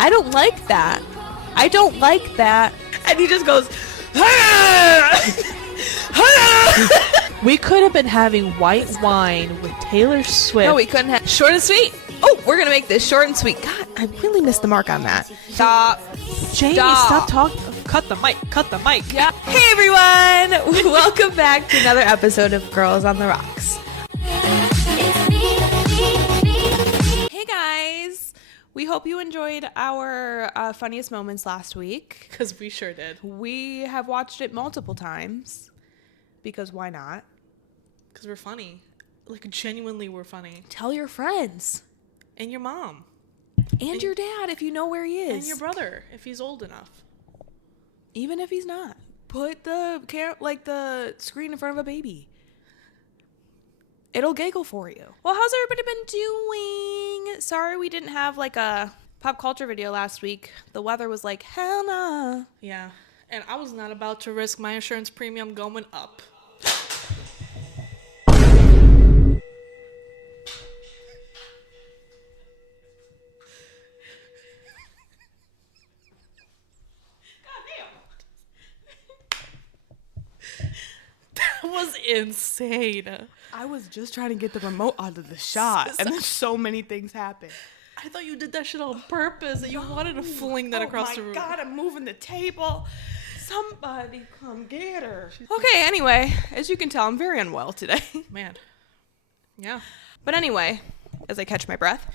I don't like that. I don't like that. And he just goes, We could have been having white wine with Taylor Swift. no, we couldn't have. Short and sweet. Oh, we're going to make this short and sweet. God, I really missed the mark on that. Stop. Jamie, stop talking. Cut the mic. Cut the mic. Yeah. Hey, everyone. Welcome back to another episode of Girls on the Rocks. Hey, guys. We hope you enjoyed our funniest moments last week. Because we sure did. We have watched it multiple times. Because why not? Because we're funny. Like, genuinely, we're funny. Tell your friends. And your mom. And your dad, if you know where he is. And your brother, if he's old enough. Even if he's not. Put the screen in front of a baby. It'll giggle for you. Well, how's everybody been doing? Sorry we didn't have like a pop culture video last week. The weather was like, hell nah. Yeah. And I was not about to risk my insurance premium going up. That was insane. I was just trying to get the remote out of the shot, and then so many things happened. I thought you did that shit on purpose, that you wanted to fling that across the room. Oh my God, I'm moving the table. Somebody come get her. Okay, anyway, as you can tell, I'm very unwell today. Man. Yeah. But anyway, as I catch my breath.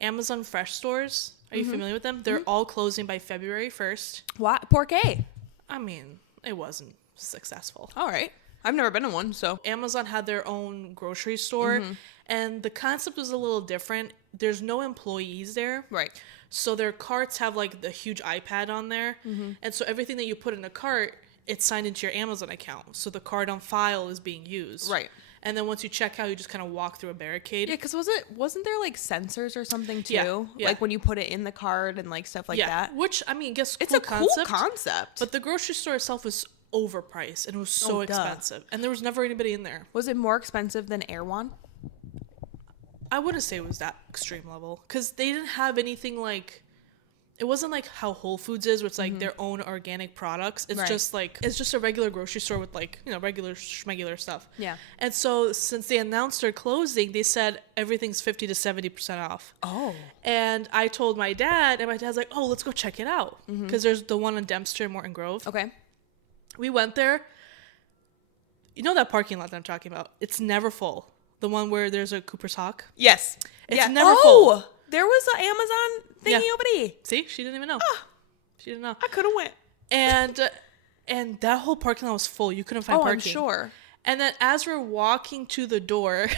Amazon Fresh stores, are you familiar with them? They're all closing by February 1st. What? Por qué? I mean, it wasn't successful. All right. I've never been in one, so. Amazon had their own grocery store, and the concept was a little different. There's no employees there. Right. So their carts have like the huge iPad on there. And so everything that you put in a cart, it's signed into your Amazon account. So the card on file is being used. Right. And then once you check out, you just kind of walk through a barricade. Yeah, because wasn't there like sensors or something too? Yeah. Like when you put it in the card and like stuff like that? Which, I mean, guess It's cool a cool concept. But the grocery store itself was overpriced and it was so expensive. And there was never anybody in there. Was it more expensive than Erewhon? I wouldn't say it was that extreme level. Because they didn't have anything like... It wasn't like how Whole Foods is, where it's like their own organic products. It's just like, it's just a regular grocery store with like, you know, regular schmegular stuff. Yeah. And so since they announced their closing, they said everything's 50 to 70% off. Oh. And I told my dad, and my dad's like, oh, let's go check it out. Because there's the one on Dempster and Morton Grove. Okay. We went there. You know that parking lot that I'm talking about? It's never full. The one where there's a Cooper's Hawk? Yes. It's never full. There was an Amazon thingy over there. See? She didn't even know. She didn't know. I could have went. And that whole parking lot was full. You couldn't find parking. I'm sure. And then as we're walking to the door,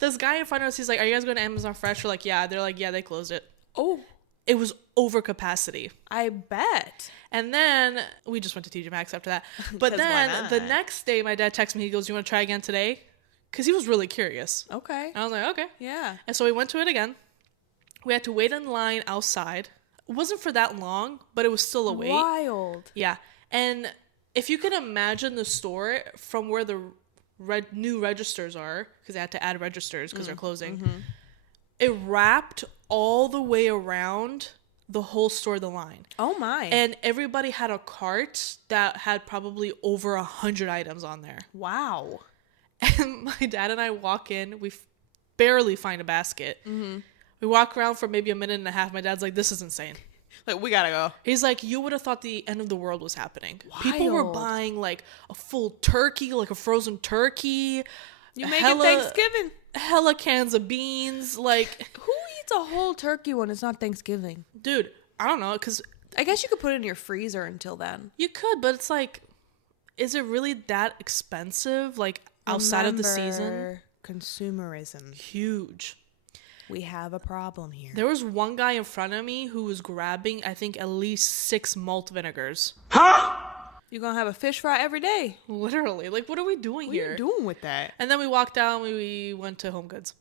this guy in front of us, he's like, are you guys going to Amazon Fresh? We're like, yeah. They're like, yeah, they closed it. Oh. It was over capacity. I bet. And then we just went to TJ Maxx after that. But then the next day, my dad texted me. He goes, you want to try again today? Because he was really curious. Okay. And I was like, okay. Yeah. And so we went to it again. We had to wait in line outside. It wasn't for that long, but it was still a wait. Wild. Yeah. And if you can imagine the store from where the new registers are, because they had to add registers because they're closing, it wrapped all the way around the whole store, the line. Oh, my. And everybody had a cart that had probably over 100 items on there. Wow. And my dad and I walk in. We barely find a basket. We walk around for maybe a minute and a half. My dad's like, this is insane. Like, we gotta go. He's like, you would have thought the end of the world was happening. Wild. People were buying like a full turkey, like a frozen turkey. You making Thanksgiving. Hella cans of beans. Like, who eats a whole turkey when it's not Thanksgiving? Dude, I don't know. Because I guess you could put it in your freezer until then. You could, but it's like, is it really that expensive? Like, outside of the season? Consumerism. Huge. We have a problem here. There was one guy in front of me who was grabbing, I think, at least 6 malt vinegars. Huh? You're gonna have a fish fry every day. Literally. Like, what are we doing here? What are you doing with that? And then we walked down, we went to Home Goods.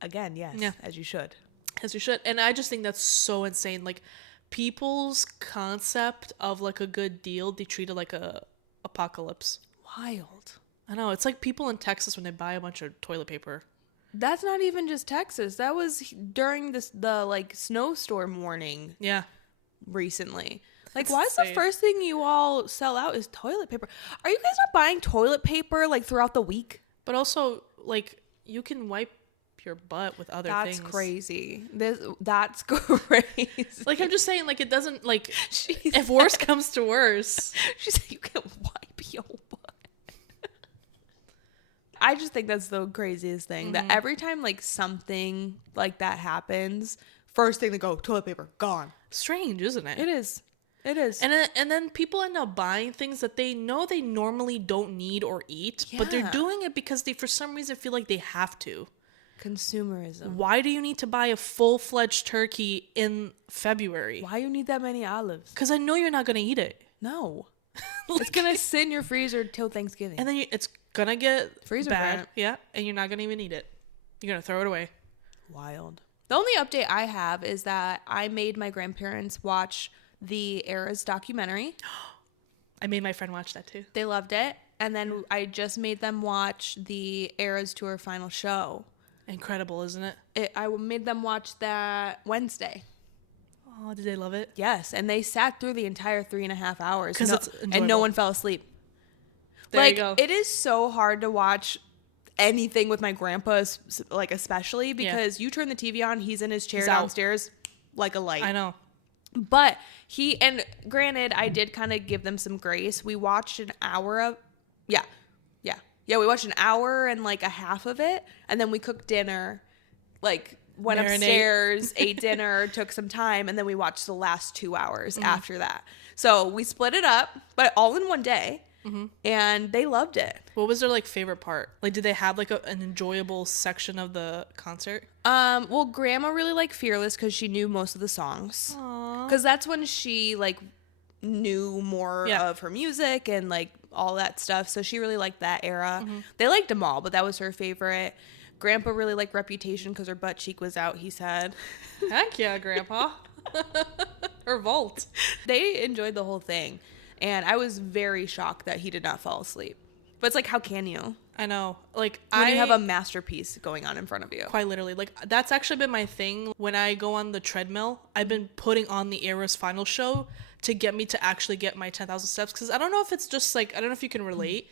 Again, yes. Yeah. As you should. As you should. And I just think that's so insane. Like, people's concept of, like, a good deal, they treat it like a apocalypse. Wild. I know. It's like people in Texas when they buy a bunch of toilet paper. That's not even just Texas. That was during the like snowstorm warning. Yeah. Recently. Like, That's why is the insane. first thing you all sell out is toilet paper? Are you guys not buying toilet paper like throughout the week? But also, like, you can wipe your butt with other things. That's crazy. That's crazy. Like, I'm just saying, like, it doesn't, like, if worse comes to worse. She said you can wipe your butt. I just think that's the craziest thing. That every time, like, something like that happens, first thing they go, toilet paper, gone. Strange, isn't it? It is. It is. And then people end up buying things that they know they normally don't need or eat, but they're Yeah. doing it because they, for some reason, feel like they have to. Consumerism. Why do you need to buy a full-fledged turkey in February? Why you need that many olives? Because I know you're not going to eat it. No. It's going to sit in your freezer till Thanksgiving. And then it's going to get Freezer bad. burnt. Yeah, and you're not going to even eat it. You're going to throw it away. Wild. The only update I have is that I made my grandparents watch the Eras documentary. I made my friend watch that too. They loved it. And then I just made them watch the Eras Tour final show. Incredible, isn't it? I made them watch that Wednesday. Oh, did they love it? Yes. And they sat through the entire 3.5 hours. 'Cause it's and no enjoyable. one fell asleep. There like, you go. it is so hard to watch anything with my grandpa, like, especially because you turn the TV on, he's in his chair He's out. downstairs like a light. I know. But and granted, I did kind of give them some grace. We watched an hour of, we watched an hour and like a half of it. And then we cooked dinner, like went Marinate. upstairs, ate dinner, took some time. And then we watched the last 2 hours after that. So we split it up, but all in one day. And they loved it. What was their like favorite part? Like, did they have like an enjoyable section of the concert? Well, Grandma really liked Fearless because she knew most of the songs. Because that's when she like knew more of her music and like all that stuff. So she really liked that era. They liked them all, but that was her favorite. Grandpa really liked Reputation because her butt cheek was out, he said. Heck yeah, Grandpa. Or Volt. They enjoyed the whole thing. And I was very shocked that he did not fall asleep. But it's like, how can you? I know. Like, When you have a masterpiece going on in front of you. Quite literally. Like, that's actually been my thing. When I go on the treadmill, I've been putting on the Eras final show to get me to actually get my 10,000 steps. Because I don't know if it's just like, I don't know if you can relate,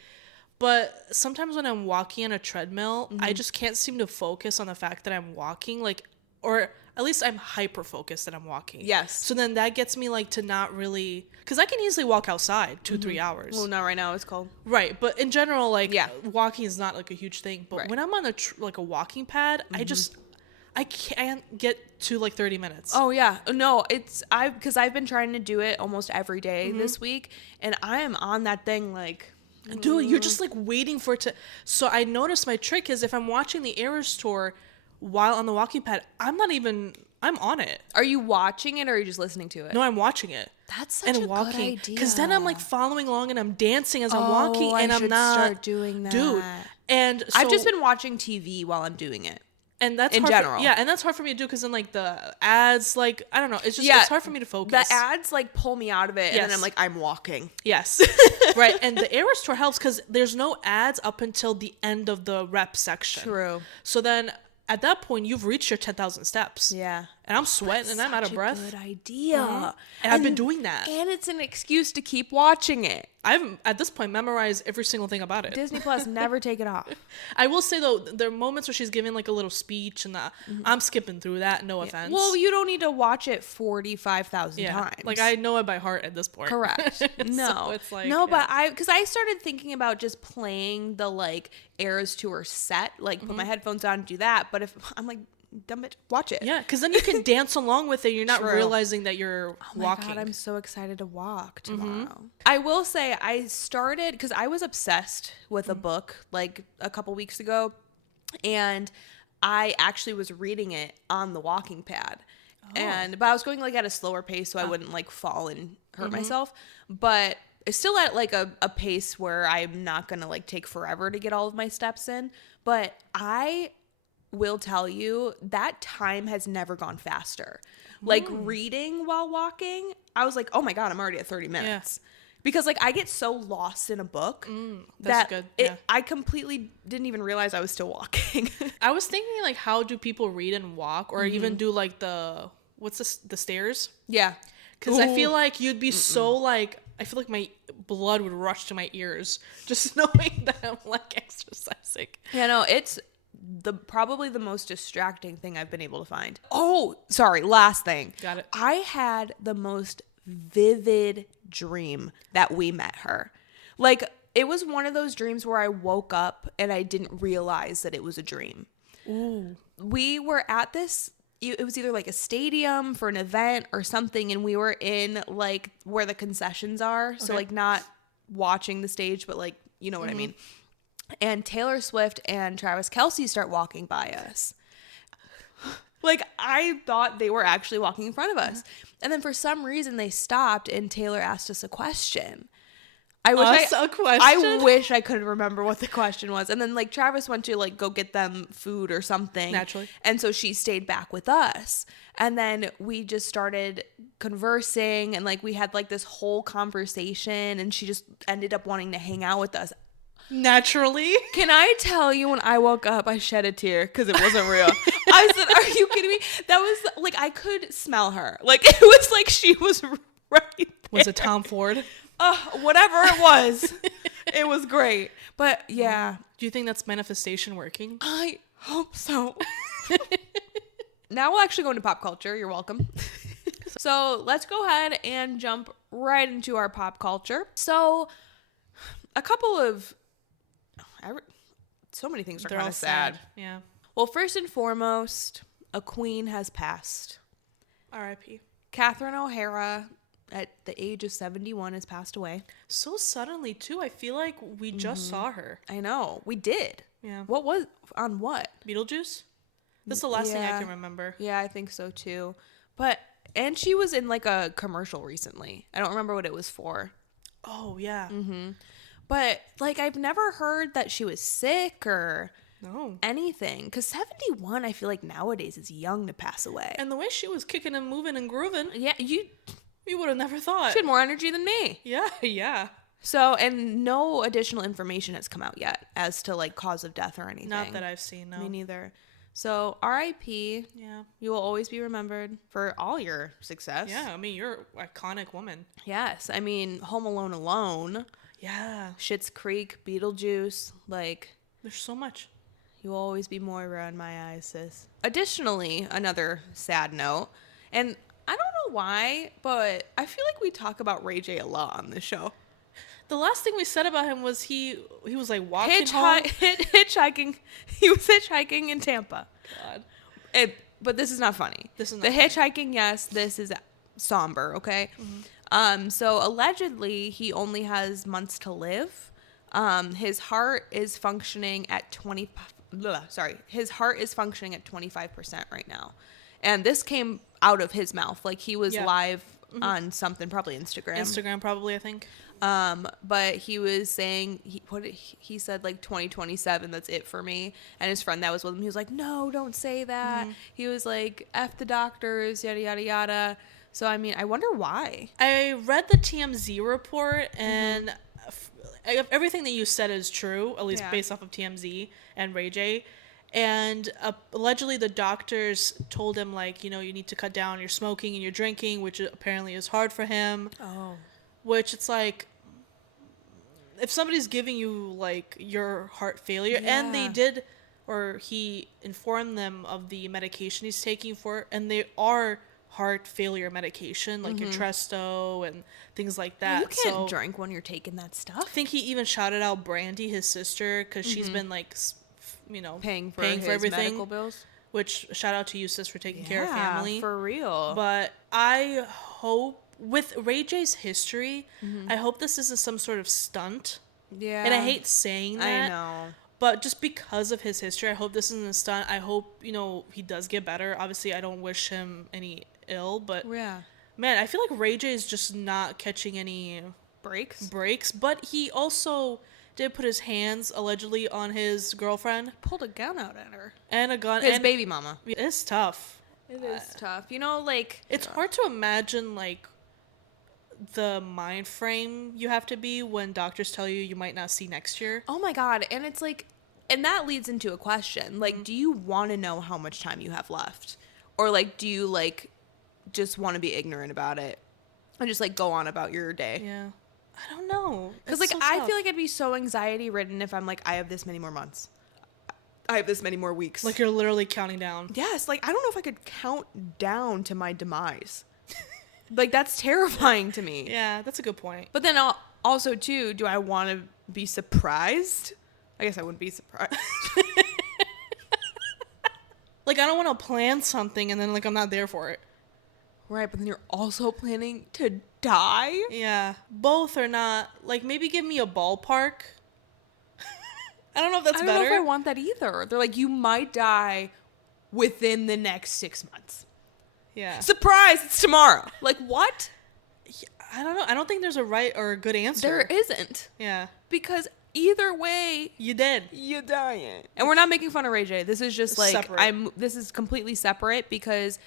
but sometimes when I'm walking on a treadmill, I just can't seem to focus on the fact that I'm walking. Like, or at least I'm hyper focused that I'm walking. Yes. So then that gets me like to not really, because I can easily walk outside 2-3 hours. Well, not right now. It's cold. Right, but in general, like, walking is not like a huge thing. But Right. when I'm on like a walking pad, I can't get to like 30 minutes. Oh yeah, no, because I've been trying to do it almost every day this week, and I am on that thing like. Dude, you're just like waiting for it to. So I noticed my trick is if I'm watching the Eras tour while on the walking pad, I'm on it. Are you watching it or are you just listening to it? No, I'm watching it. That's such a good idea. Because then I'm like following along and I'm dancing as I'm walking, and I'm not start doing that, dude. And so, I've just been watching TV while I'm doing it. And that's in hard general. and that's hard for me to do because then like the ads, like I don't know, it's just it's hard for me to focus. The ads like pull me out of it, and then I'm like, I'm walking. Yes, right. And the Eras tour helps because there's no ads up until the end of the rep section. True. So then at that point you've reached your 10,000 steps. Yeah. And I'm sweating and I'm out of breath. Good idea. And I've been doing that. And it's an excuse to keep watching it. I've at this point memorized every single thing about it. Disney Plus, never take it off. I will say though, there are moments where she's giving like a little speech, and I'm skipping through that. No offense. Well, you don't need to watch it 45,000 times. Like I know it by heart at this point. Correct. No, So it's like, but because I started thinking about just playing the like Eras Tour set, like put my headphones on and do that. But if I'm like, dumb bitch, watch it. Yeah, because then you can dance along with it. You're not True. realizing that you're walking. God, I'm so excited to walk tomorrow. I will say I started because I was obsessed with a book like a couple weeks ago, and I actually was reading it on the walking pad. But I was going like at a slower pace so I wouldn't like fall and hurt myself. But it's still at like a pace where I'm not gonna like take forever to get all of my steps in. But I will tell you that time has never gone faster. Like reading while walking, I was like, oh my God, I'm already at 30 minutes. Because, like, I get so lost in a book that's good. Yeah. I completely didn't even realize I was still walking. I was thinking, like, how do people read and walk, or even do, like, the stairs? Yeah. Because I feel like you'd be so, like, I feel like my blood would rush to my ears just knowing that I'm, like, exercising. Yeah, no, it's probably the most distracting thing I've been able to find. Oh, sorry, last thing. Got it. I had the most vivid dream that we met her. Like, it was one of those dreams where I woke up and I didn't realize that it was a dream. Ooh. We were at this, it was either like a stadium for an event or something, and we were in, like, where the concessions are. So, like, not watching the stage, but, like, you know what I mean. And Taylor Swift and Travis Kelce start walking by us. Like, I thought they were actually walking in front of us. And then for some reason they stopped and Taylor asked us a question. I wish I could remember what the question was. And then, like, Travis went to, like, go get them food or something. Naturally. And so she stayed back with us. And then we just started conversing, and, like, we had, like, this whole conversation, and she just ended up wanting to hang out with us. Naturally. Can I tell you, when I woke up, I shed a tear because it wasn't real. I said, are you kidding me? That was, like, I could smell her. Like, it was like she was right there. Was it Tom Ford? Whatever it was. It was great. But, yeah. Do you think that's manifestation working? I hope so. Now we'll actually go into pop culture. You're welcome. So let's go ahead and jump right into our pop culture. So a couple of... so many things are kind of sad. Yeah. Well, first and foremost, a queen has passed. R.I.P. Catherine O'Hara, at the age of 71, has passed away. So suddenly, too. I feel like we just saw her. I know. We did. Yeah. What was... on what? Beetlejuice? That's the last thing I can remember. Yeah, I think so, too. But... and she was in, like, a commercial recently. I don't remember what it was for. Oh, yeah. But, like, I've never heard that she was sick or anything. Because 71, I feel like nowadays is young to pass away. And the way she was kicking and moving and grooving. Yeah, you would have never thought. She had more energy than me. Yeah. So, and no additional information has come out yet as to, like, cause of death or anything. Not that I've seen, no. Me neither. So, R.I.P. Yeah. You will always be remembered for all your success. Yeah, I mean, you're an iconic woman. Yes. I mean, Home Alone alone. Yeah. Schitt's Creek, Beetlejuice, like... there's so much. You will always be Moira in my eyes, sis. Additionally, another sad note, and I don't know why, but I feel like we talk about Ray J a lot on this show. The last thing we said about him was he was like walking home. Hitchhiking. He was hitchhiking in Tampa. God. But this is not funny. This is not the hitchhiking, yes, this is somber, okay? So allegedly he only has months to live. His heart is functioning at 25% right now. And this came out of his mouth. Like, he was live on something, probably Instagram. Probably, I think. But he was saying, he said, like, 2027, that's it for me. And his friend that was with him, he was like, no, don't say that. He was like, F the doctors, yada, yada, yada. So, I mean, I wonder why. I read the TMZ report, and everything that you said is true, at least based off of TMZ and Ray J. And allegedly the doctors told him, like, you know, you need to cut down your smoking and your drinking, which apparently is hard for him. Oh. Which, it's like, if somebody's giving you, like, your heart failure, and they did, or he informed them of the medication he's taking for, and they are heart failure medication, like your Tresto and things like that. You can't drink when you're taking that stuff. I think he even shouted out Brandy, his sister, because she's been, like, you know, paying for everything. Medical bills. Which, shout out to you, sis, for taking care of family. For real. But I hope, with Ray J's history, I hope this isn't some sort of stunt. Yeah. And I hate saying that. I know. But just because of his history, I hope this isn't a stunt. I hope, you know, he does get better. Obviously, I don't wish him any ill, but man, I feel like Ray J is just not catching any breaks. But he also did put his hands allegedly on his girlfriend. Pulled a gun out at her. And a gun. His baby mama. It's tough. It is tough. You know, like... it's hard to imagine, like, the mind frame you have to be when doctors tell you might not see next year. Oh my God. And it's like, and that leads into a question. Like, do you want to know how much time you have left? Or like, do you like just want to be ignorant about it and just like go on about your day? Yeah. I don't know. Because like, I feel like I'd be so anxiety ridden if I'm like, I have this many more months. I have this many more weeks. Like you're literally counting down. Yes. Like, I don't know if I could count down to my demise. Like, that's terrifying to me. Yeah, that's a good point. But then also, too, do I want to be surprised? I guess I wouldn't be surprised. Like, I don't want to plan something and then, like, I'm not there for it. Right, but then you're also planning to die? Yeah. Both are not. Like, maybe give me a ballpark. I don't know if that's better. I don't know if I want that either. They're like, you might die within the next 6 months. Yeah. Surprise, it's tomorrow. Like, what? I don't know. I don't think there's a right or a good answer. There isn't. Yeah. Because either way, you did. You're dying. And we're not making fun of Ray J. This is just like, separate. This is completely separate because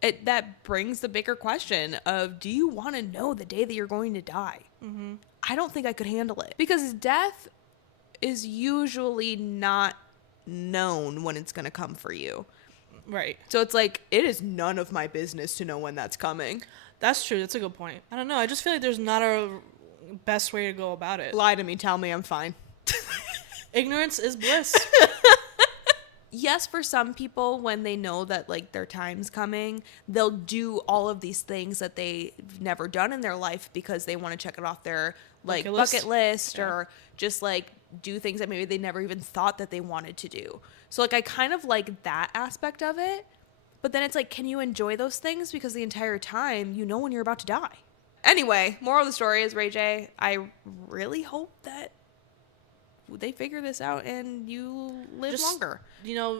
that brings the bigger question of, do you want to know the day that you're going to die? Mm-hmm. I don't think I could handle it. Because death is usually not known when it's going to come for you. Right. So it's like, it is none of my business to know when that's coming. That's true. That's a good point. I don't know. I just feel like there's not a best way to go about it. Lie to me. Tell me I'm fine. Ignorance is bliss. Yes, for some people, when they know that like their time's coming, they'll do all of these things that they've never done in their life because they want to check it off their like bucket list or just like do things that maybe they never even thought that they wanted to do. So like I kind of like that aspect of it. But then it's like, can you enjoy those things? Because the entire time, you know when you're about to die. Anyway, moral of the story is, Ray J, I really hope that they figure this out and you live longer. You know,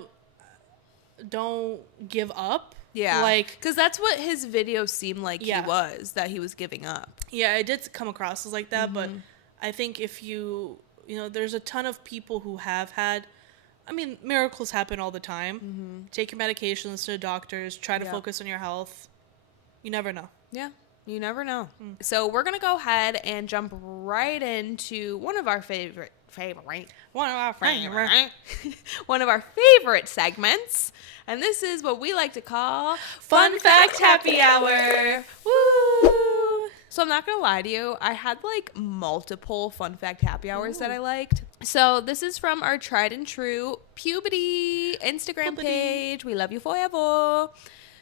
don't give up. Yeah. Like, because that's what his video seemed like he was, that he was giving up. Yeah, it did come across as like that. But I think if you know, there's a ton of people who have had, I mean, miracles happen all the time. Mm-hmm. Take your medication, listen to doctors, try to focus on your health. You never know. Yeah, you never know. So we're going to go ahead and jump right into one of our favorite segments. And this is what we like to call Fun Fact Happy Hour. Woo! So I'm not going to lie to you. I had like multiple Fun Fact Happy Hours that I liked. So this is from our tried and true Puberty Instagram page. We love you forever.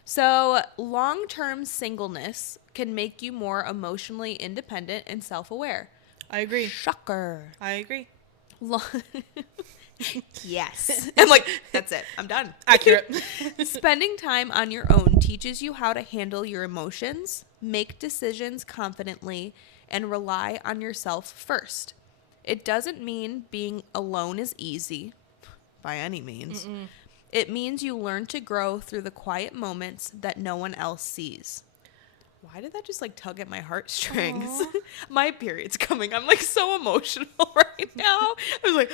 So long-term singleness can make you more emotionally independent and self-aware. I agree. Shocker. I agree. Yes. I'm like, that's it. I'm done. Accurate. Spending time on your own teaches you how to handle your emotions, make decisions confidently, and rely on yourself first. It doesn't mean being alone is easy, by any means. Mm-mm. It means you learn to grow through the quiet moments that no one else sees. Why did that just like tug at my heartstrings? My period's coming. I'm like so emotional right now. I was like,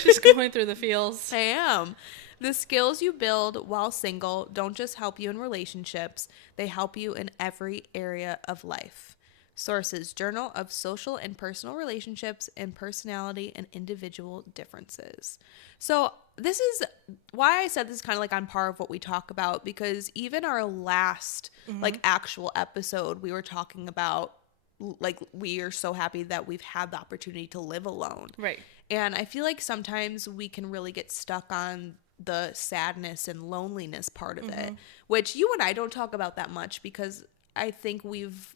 she's going through the feels. I am. The skills you build while single don't just help you in relationships. They help you in every area of life. Sources: Journal of Social and Personal Relationships and Personality and Individual Differences. So this is why I said this is kind of like on par of what we talk about, because even our last like actual episode, we were talking about like we are so happy that we've had the opportunity to live alone. Right. And I feel like sometimes we can really get stuck on the sadness and loneliness part of it, which you and I don't talk about that much because I think we've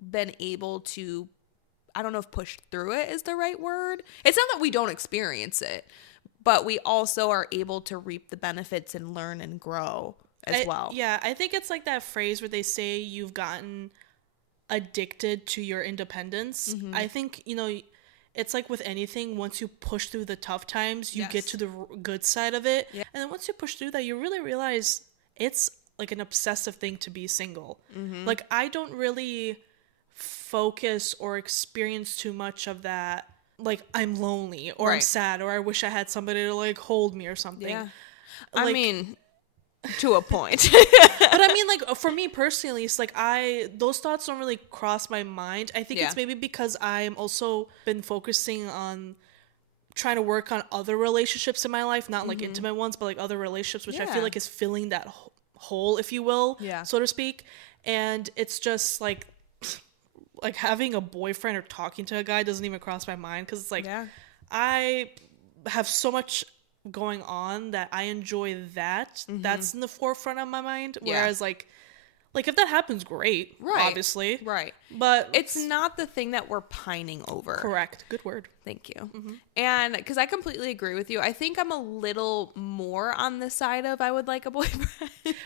been able to, I don't know if push through it is the right word. It's not that we don't experience it, but we also are able to reap the benefits and learn and grow as well. Yeah, I think it's like that phrase where they say you've gotten addicted to your independence. I think, you know, it's like with anything, once you push through the tough times, you get to the good side of it. Yeah. And then once you push through that, you really realize it's like an obsessive thing to be single. Like, I don't really focus or experience too much of that, like I'm lonely or I'm sad or I wish I had somebody to like hold me or something. Yeah. Like, I mean, to a point. But I mean, like, for me personally, it's like those thoughts don't really cross my mind. I think it's maybe because I'm also been focusing on trying to work on other relationships in my life, not like intimate ones, but like other relationships, which I feel like is filling that hole, if you will, so to speak. And it's just like having a boyfriend or talking to a guy doesn't even cross my mind, because it's like I have so much going on that I enjoy that. That's in the forefront of my mind. Whereas like if that happens, great, obviously. Right. But it's not the thing that we're pining over. Correct. Good word. Thank you. And because I completely agree with you. I think I'm a little more on the side of I would like a boyfriend.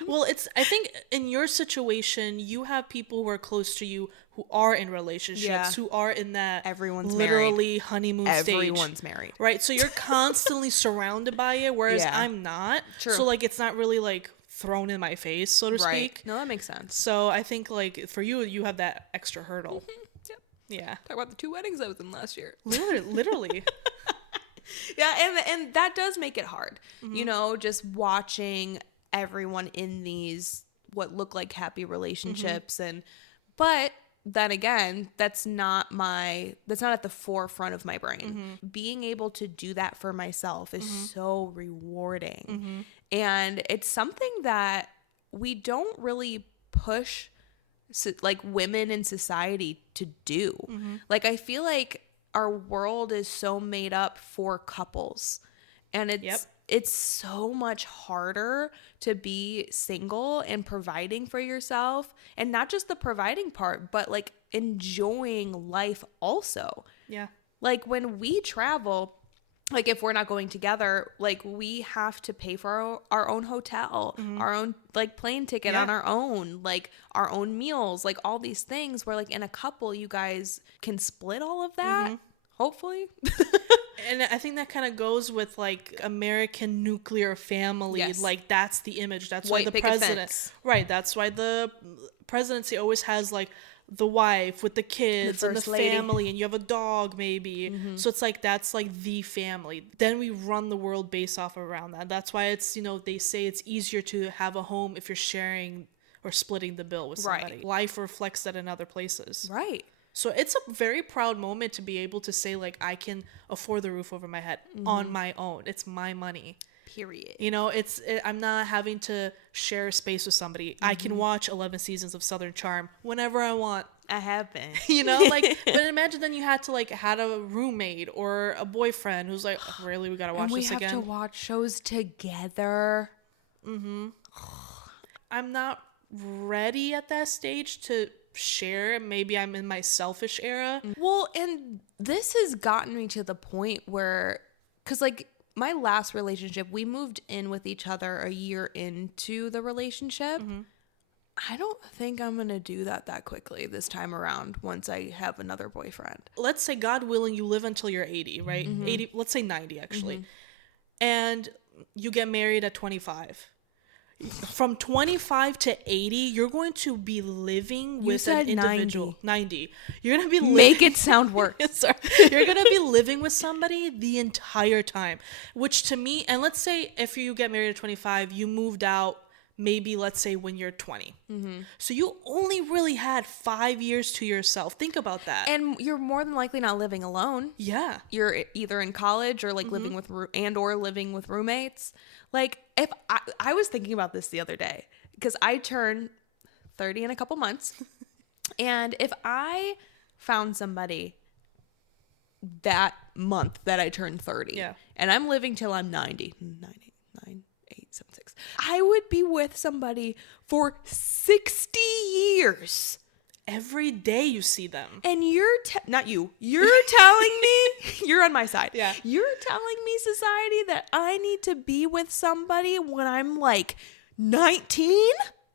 Well, I think in your situation, you have people who are close to you who are in relationships, who are in that everyone's literally married. Honeymoon stage. Everyone's married. Right. So you're constantly surrounded by it, whereas I'm not. True. So like it's not really like thrown in my face, so to speak. No, that makes sense. So I think like for you have that extra hurdle. Yep. Yeah. Talk about the 2 weddings I was in last year. Literally. Yeah, and that does make it hard. You know, just watching everyone in these what look like happy relationships but then again, that's not at the forefront of my brain. Being able to do that for myself is so rewarding. And it's something that we don't really push like women in society to do. Like I feel like our world is so made up for couples, and it's so much harder to be single and providing for yourself, and not just the providing part, but like enjoying life also. Yeah. Like when we travel, like if we're not going together, like we have to pay for our own hotel, our own like plane ticket on our own, like our own meals, like all these things where like in a couple, you guys can split all of that. Hopefully. And I think that kind of goes with like American nuclear family. Yes. Like that's the image. That's why the president, right. That's why the presidency always has like the wife with the kids and the family, and you have a dog maybe. So it's like, that's like the family. Then we run the world based off around that. That's why it's, you know, they say it's easier to have a home if you're sharing or splitting the bill with somebody. Right. Life reflects that in other places. Right. So it's a very proud moment to be able to say, like, I can afford the roof over my head on my own. It's my money. Period. You know, I'm not having to share space with somebody. I can watch 11 seasons of Southern Charm whenever I want. I have been. You know, like, but imagine then you had to, like, had a roommate or a boyfriend who's like, oh, really, we got to watch this again? We have to watch shows together. I'm not ready at that stage to share. Maybe I'm in my selfish era. Well, and this has gotten me to the point where, because like my last relationship, we moved in with each other a year into the relationship. I don't think I'm gonna do that quickly this time around once I have another boyfriend. Let's say, God willing, you live until you're 80, right? 80, let's say 90 actually. And you get married at 25. From 25 to 80, you're going to be living with an individual. 90. You're going to be living. Make it sound worse. Sorry. You're going to be living with somebody the entire time, which to me, and let's say if you get married at 25, you moved out maybe, let's say, when you're 20. So you only really had 5 years to yourself. Think about that. And you're more than likely not living alone. Yeah. You're either in college or like living with living with roommates. Like, if I was thinking about this the other day, because I turn 30 in a couple months, and if I found somebody that month that I turned 30, and I'm living till I'm 90, 9, 8, 7, 6, I would be with somebody for 60 years. Every day you see them. And you're telling me, you're on my side. Yeah. You're telling me, society, that I need to be with somebody when I'm like 19?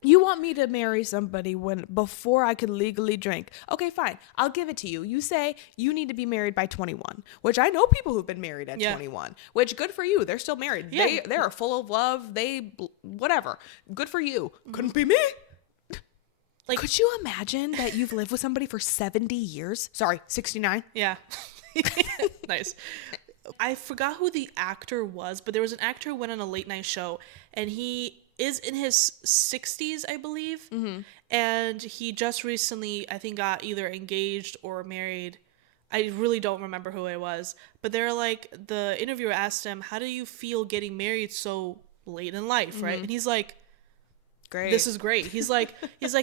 You want me to marry somebody before I could legally drink. Okay, fine. I'll give it to you. You say you need to be married by 21, which I know people who've been married at 21, which good for you. They're still married. Yeah. They are full of love. Whatever. Good for you. Couldn't be me. Like, could you imagine that you've lived with somebody for 70 years? Sorry, 69? Yeah. Nice. I forgot who the actor was, but there was an actor who went on a late night show, and he is in his 60s, I believe. And he just recently, I think, got either engaged or married. I really don't remember who it was. But they're like, the interviewer asked him, how do you feel getting married so late in life, right? And he's like, great. This is great. He's like,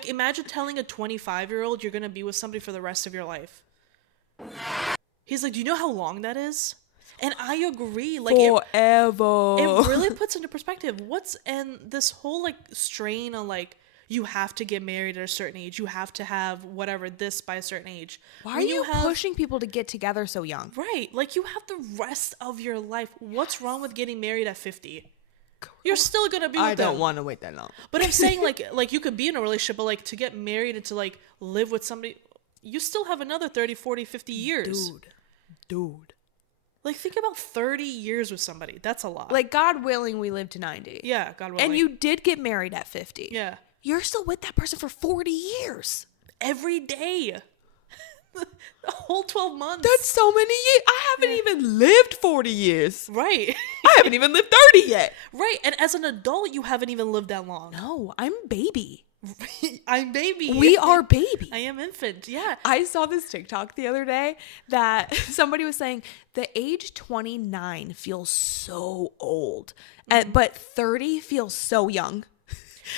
imagine telling a 25-year-old you're going to be with somebody for the rest of your life. He's like, do you know how long that is? And I agree. Like, forever. It really puts into perspective and this whole like strain on like, you have to get married at a certain age. You have to have whatever this by a certain age. Why are you pushing people to get together so young? Right. Like, you have the rest of your life. What's wrong with getting married at 50? You're still going to be with them. I don't want to wait that long. But I'm saying like you could be in a relationship, but like to get married and to like live with somebody, you still have another 30, 40, 50 years. Dude. Like, think about 30 years with somebody. That's a lot. Like, God willing, we live to 90. Yeah, God willing. And you did get married at 50. Yeah. You're still with that person for 40 years. Every day. The whole 12 months. That's so many years. I haven't even lived 40 years. Right. I haven't even lived 30 yet. Right. And as an adult, you haven't even lived that long. No, I'm baby. I'm baby. We are baby. I am infant. Yeah. I saw this TikTok the other day that somebody was saying the age 29 feels so old, but 30 feels so young.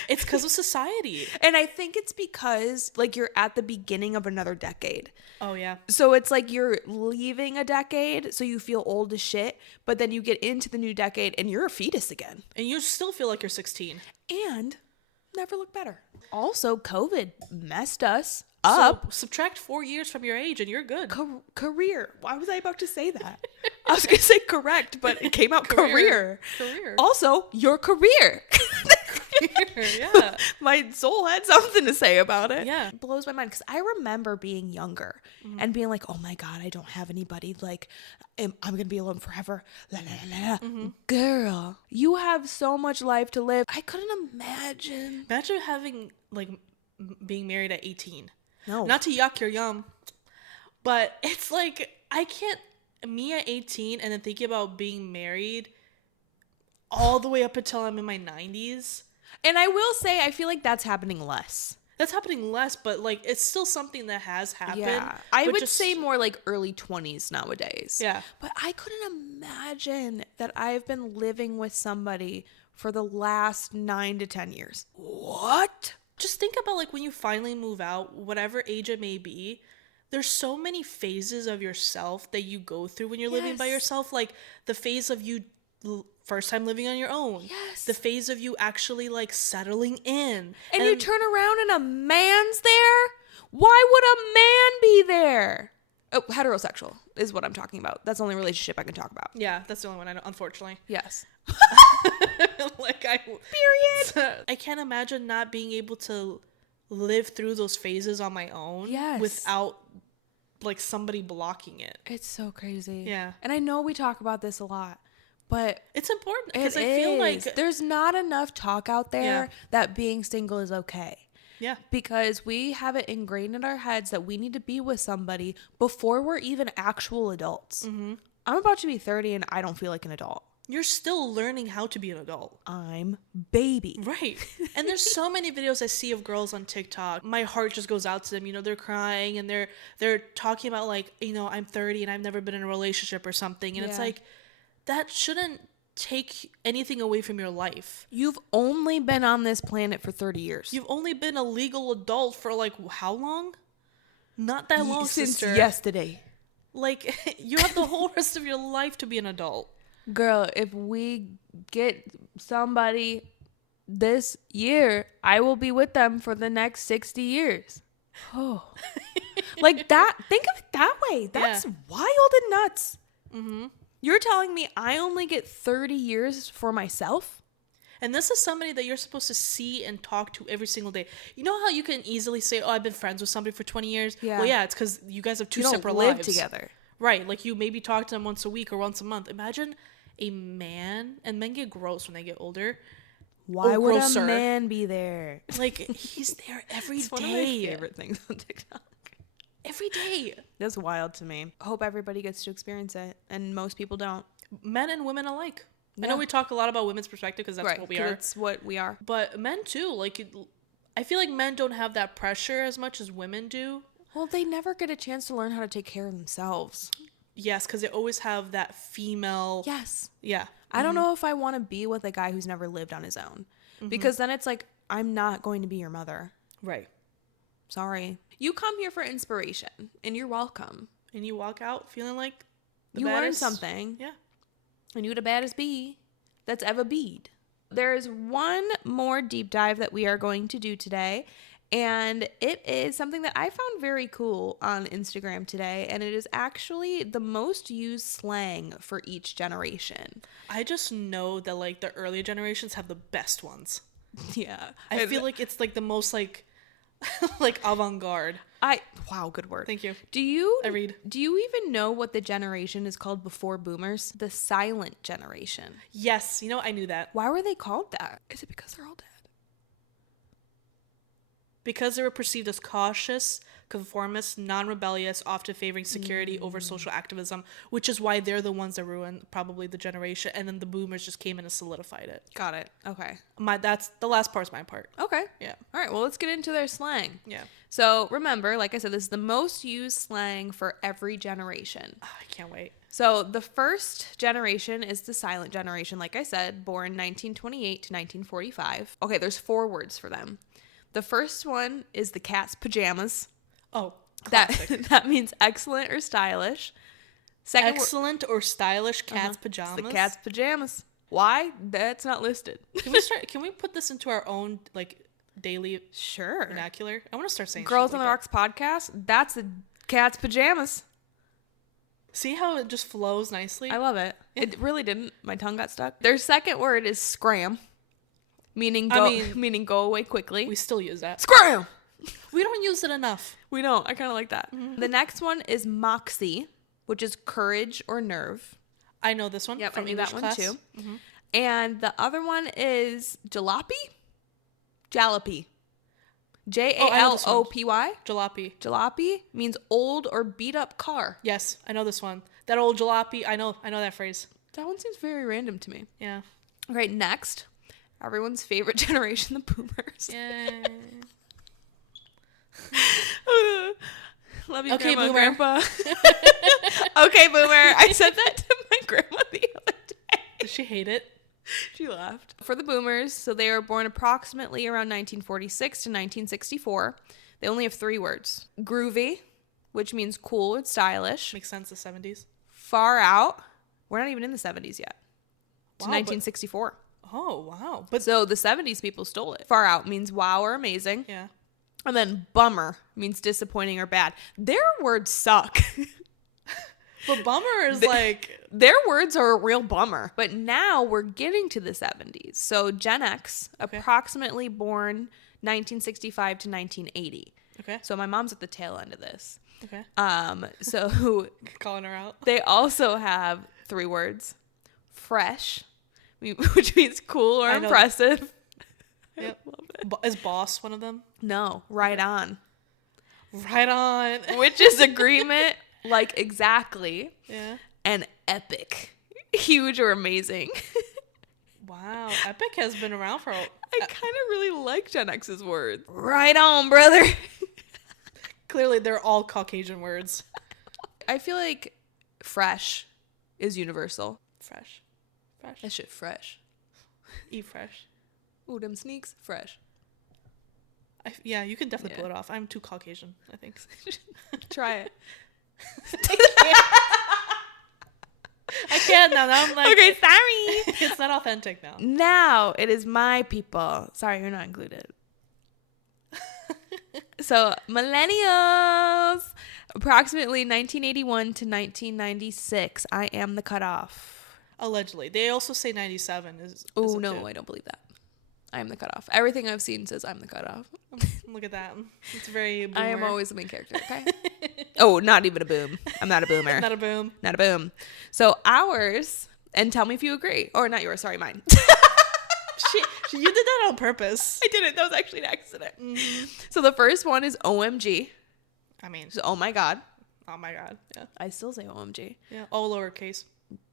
It's because of society. And I think it's because like you're at the beginning of another decade. Oh, yeah. So it's like you're leaving a decade, so you feel old as shit, but then you get into the new decade and you're a fetus again. And you still feel like you're 16. And never look better. Also, COVID messed us up. So subtract 4 years from your age and you're good. Career. Why was I about to say that? I was going to say correct, but it came out career. Also, your career. Yeah. My soul had something to say about it. Yeah. It blows my mind because I remember being younger and being like, oh my God, I don't have anybody. Like, I'm going to be alone forever. La, la, la, la. Girl, you have so much life to live. I couldn't imagine. Imagine having, like, being married at 18. No. Not to yuck your yum, but it's like, I can't, me at 18 and then thinking about being married all the way up until I'm in my 90s. And I will say, I feel like that's happening less. That's happening less, but like it's still something that has happened. Yeah, I would say more like early 20s nowadays. Yeah. But I couldn't imagine that I've been living with somebody for the last 9 to 10 years. What? Just think about like when you finally move out, whatever age it may be, there's so many phases of yourself that you go through when you're living by yourself. Like the phase of you first time living on your own. Yes. The phase of you actually like settling in. And you turn around and a man's there? Why would a man be there? Oh, heterosexual is what I'm talking about. That's the only relationship I can talk about. Yeah, that's the only one I know, unfortunately. Yes. Period. I can't imagine not being able to live through those phases on my own without like somebody blocking it. It's so crazy. Yeah. And I know we talk about this a lot, but it's important because I feel like there's not enough talk out there that being single is okay. Yeah. Because we have it ingrained in our heads that we need to be with somebody before we're even actual adults. Mm-hmm. I'm about to be 30 and I don't feel like an adult. You're still learning how to be an adult. I'm baby. Right. And there's so many videos I see of girls on TikTok. My heart just goes out to them. You know, they're crying and they're talking about like, you know, I'm 30 and I've never been in a relationship or something. And it's like, that shouldn't take anything away from your life. You've only been on this planet for 30 years. You've only been a legal adult for like how long? Not that long, since sister. Yesterday. Like, you have the whole rest of your life to be an adult. Girl, if we get somebody this year, I will be with them for the next 60 years. Oh. Like that. Think of it that way. That's wild and nuts. Mm-hmm. You're telling me I only get 30 years for myself? And this is somebody that you're supposed to see and talk to every single day. You know how you can easily say, oh, I've been friends with somebody for 20 years? Yeah. Well, yeah, it's because you guys have two separate lives. You don't live together. Right. Like you maybe talk to them once a week or once a month. Imagine a man, and men get gross when they get older. Why would a man be there? Like, he's there every day. It's one of my favorite things on TikTok. Every day. That's wild to me. I hope everybody gets to experience it, and most people don't. Men and women alike. I know we talk a lot about women's perspective because that's what we are. That's what we are. But men too. Like, I feel like men don't have that pressure as much as women do. Well, they never get a chance to learn how to take care of themselves. Yes, because they always have that female. Yes. Yeah. I don't know if I want to be with a guy who's never lived on his own. Because then it's like, I'm not going to be your mother. Right. Sorry. You come here for inspiration, and you're welcome. And you walk out feeling like you learned something. Yeah. And you the baddest bee that's ever beed. There is one more deep dive that we are going to do today. And it is something that I found very cool on Instagram today. And it is actually the most used slang for each generation. I just know that, like, the earlier generations have the best ones. Yeah. I feel like it's, like, the most, like, like, avant-garde. Wow, good word. Thank you. Do you even know what the generation is called before boomers? The silent generation. Yes. You know, I knew that. Why were they called that? Is it because they're all dead? Because they were perceived as cautious, conformist, non-rebellious, often favoring security over social activism, which is why they're the ones that ruined probably the generation, and then the boomers just came in and solidified it. Got it. Okay. That's the last part's my part. Okay. Yeah. All right. Well, let's get into their slang. Yeah. So remember, like I said, this is the most used slang for every generation. Oh, I can't wait. So the first generation is the silent generation, like I said, born 1928 to 1945. Okay, there's 4 words for them. The first one is the cat's pajamas. Oh, classic. That means excellent or stylish. Excellent or stylish cat's pajamas. It's the cat's pajamas. Why? That's not listed. Can we put this into our own, like, daily vernacular? I want to start saying Girls shit on like the Rocks podcast. That's the cat's pajamas. See how it just flows nicely? I love it. It really didn't. My tongue got stuck. Their second word is scram. Meaning go away quickly. We still use that. Scram! We don't use it enough. We don't. I kind of like that. Mm-hmm. The next one is moxie, which is courage or nerve. I know this one from English class. That one too. Mm-hmm. And the other one is jalopy? Jalopy. Jalopy. Jalopy. Jalopy means old or beat up car. Yes, I know this one. That old jalopy. I know that phrase. That one seems very random to me. Yeah. Okay, next. Everyone's favorite generation, the boomers. Yay. Love you, okay, Grandma, boomer. Grandpa. Okay, boomer. I said that to my grandma the other day. Did she hate it? She laughed. For the boomers, so they were born approximately around 1946 to 1964. They only have 3 words. Groovy, which means cool and stylish. Makes sense, the 70s. Far out. We're not even in the 70s yet. To Wow, 1964. Oh, wow. But so the 70s people stole it. Far out means wow or amazing. Yeah. And then bummer means disappointing or bad. Their words suck. But bummer is like... Their words are a real bummer. But now we're getting to the 70s. So Gen X, approximately born 1965 to 1980. Okay. So my mom's at the tail end of this. Okay. So... Calling her out. They also have 3 words. Fresh, which means cool or impressive. Yep. Is boss one of them? No. Right on. Right on. Which is agreement, like exactly. Yeah. And epic. Huge or amazing. Wow. Epic has been around for... I kind of really like Gen X's words. Right on, brother. Clearly, they're all Caucasian words. I feel like fresh is universal. Fresh. That shit fresh. Eat fresh. Ooh, them sneaks, fresh. Yeah, you can definitely pull it off. I'm too Caucasian, I think. Try it. I can't now. Now I'm like... Okay, sorry. It's not authentic now. Now it is my people. Sorry, you're not included. So, millennials. Approximately 1981 to 1996. I am the cutoff. Allegedly. They also say 97 is oh, no, I don't believe that. I am the cutoff. Everything I've seen says I'm the cutoff. Look at that. It's very boomer. I am always the main character, okay? Oh, not even a boom. I'm not a boomer. Not a boom. Not a boom. So ours, and tell me if you agree. Or not yours, sorry, mine. You did that on purpose. I didn't. That was actually an accident. Mm-hmm. So the first one is OMG. I mean. So, oh my God. Oh my God. Yeah. I still say OMG. Yeah. All lowercase.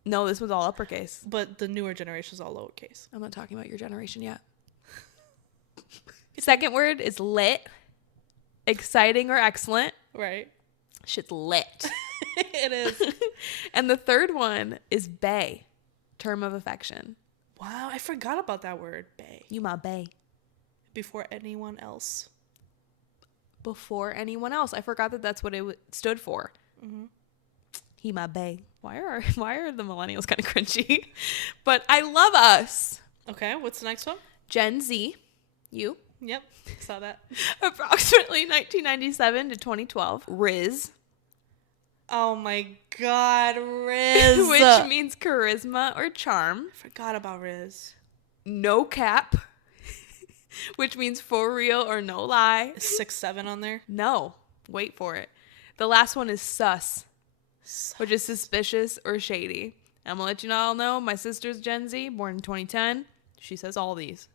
No, this was all uppercase. But the newer generation is all lowercase. I'm not talking about your generation yet. Second word is lit. Exciting or excellent. Right. Shit's lit. It is. And the third one is bae. Term of affection. Wow, I forgot about that word, bae. You my bae. Before anyone else. Before anyone else. I forgot that that's what it stood for. Mm-hmm. He my bae. Why are the millennials kind of cringy? But I love us. Okay, what's the next one? Gen Z. You. Yep, saw that. Approximately 1997 to 2012. Riz. Oh my god, Riz. Which means charisma or charm. I forgot about Riz. No cap. Which means for real or no lie. Is 6'7" on there? No. Wait for it. The last one is sus. Which is suspicious or shady. I'm going to let you all know, my sister's Gen Z, born in 2010. She says all these.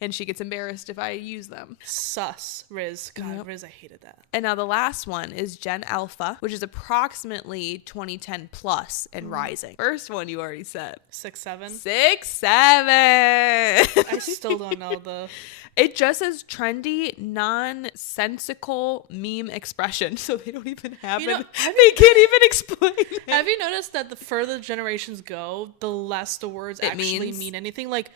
And she gets embarrassed if I use them. Sus. Riz. God, Yep. Riz, I hated that. And now the last one is Gen Alpha, which is approximately 2010 plus and rising. First one you already said. 6'7". 6'7". I still don't know the... It just says trendy, nonsensical meme expression. So they don't even have it. They can't even explain it. Have you noticed that the further generations go, the less the words actually mean anything? Like,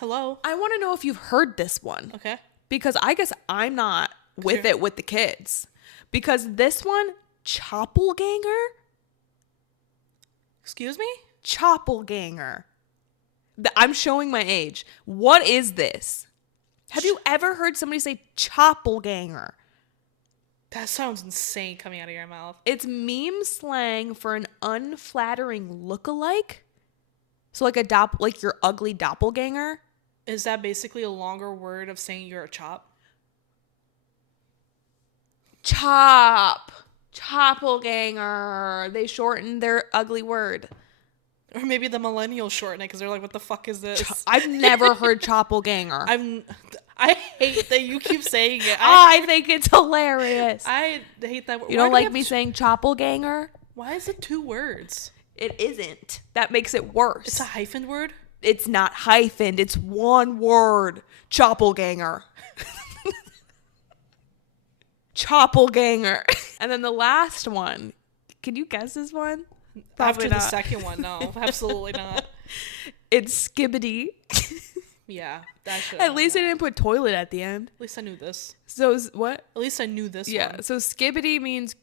hello. I want to know if you've heard this one. Okay. Because I guess I'm not with it with the kids. Because this one, choppelganger? Excuse me? Choppelganger. I'm showing my age. What is this? Have you ever heard somebody say choppelganger? That sounds insane coming out of your mouth. It's meme slang for an unflattering lookalike. So like your ugly doppelganger. Is that basically a longer word of saying you're a chop? Choppelganger. They shortened their ugly word. Or maybe the millennials shorten it because they're like, what the fuck is this? I've never heard choppelganger. I hate that you keep saying it. I think it's hilarious. I hate that word. You don't like me saying choppelganger? Why is it 2 words? It isn't. That makes it worse. It's a hyphened word? It's not hyphened. It's one word. Choppelganger. Choppelganger. And then the last one. Can you guess this one? Probably not. The second one, no. Absolutely not. It's skibbity. Yeah. That should. At least I didn't put toilet at the end. At least I knew this. So what? At least I knew this one. Yeah. So skibbity means,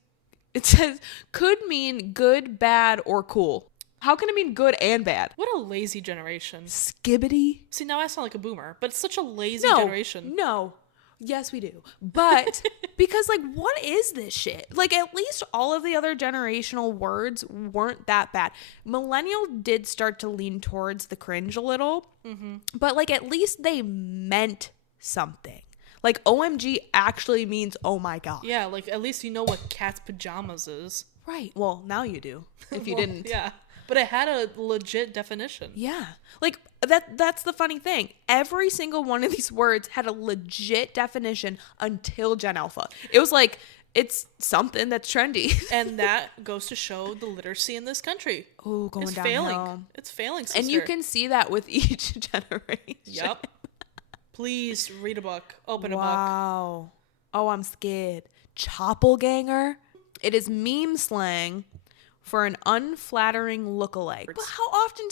it says, could mean good, bad, or cool. How can it mean good and bad? What a lazy generation. Skibbity? See, now I sound like a boomer, but it's such a lazy generation. No. Yes, we do. But because, like, what is this shit? Like, at least all of the other generational words weren't that bad. Millennial did start to lean towards the cringe a little. Mm-hmm. But, like, at least they meant something. Like, OMG actually means, oh my God. Yeah, like, at least you know what cat's pajamas is. Right. Well, now you do. If you didn't. Yeah. But it had a legit definition. Yeah. Like, that's the funny thing. Every single one of these words had a legit definition until Gen Alpha. It was like, it's something that's trendy. And that goes to show the literacy in this country. Oh, going downhill. Failing. It's failing, sister. And you can see that with each generation. Yep. Please read a book. Open a book. Wow. Oh, I'm scared. Choppelganger. It is meme slang for an unflattering lookalike. But how often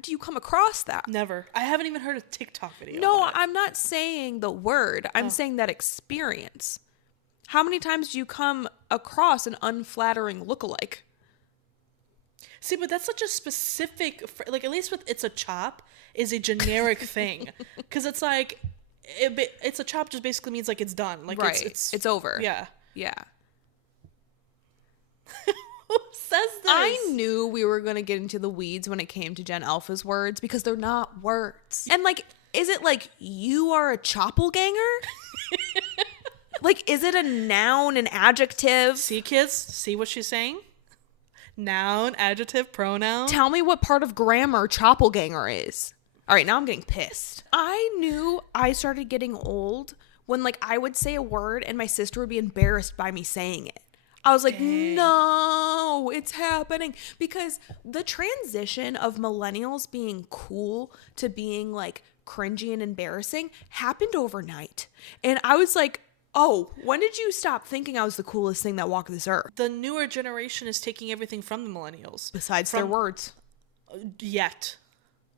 do you come across that? Never. I haven't even heard a TikTok video. No, I'm not saying the word. I'm saying that experience. How many times do you come across an unflattering lookalike? See, but that's such a specific, like, at least with it's a chop is a generic thing. Because it's like, it's a chop just basically means like it's done. Like right. It's over. Yeah. Yeah. Who says this? I knew we were going to get into the weeds when it came to Gen Alpha's words because they're not words. And like, is it like you are a choppelganger? Like, is it a noun, an adjective? See, kids? See what she's saying? Noun, adjective, pronoun. Tell me what part of grammar choppelganger is. All right, now I'm getting pissed. I knew I started getting old when, like, I would say a word and my sister would be embarrassed by me saying it. I was like, Dang. no, it's happening. Because the transition of millennials being cool to being like cringy and embarrassing happened overnight. And I was like, oh, when did you stop thinking I was the coolest thing that walked this earth? The newer generation is taking everything from the millennials. Besides their words. Yet.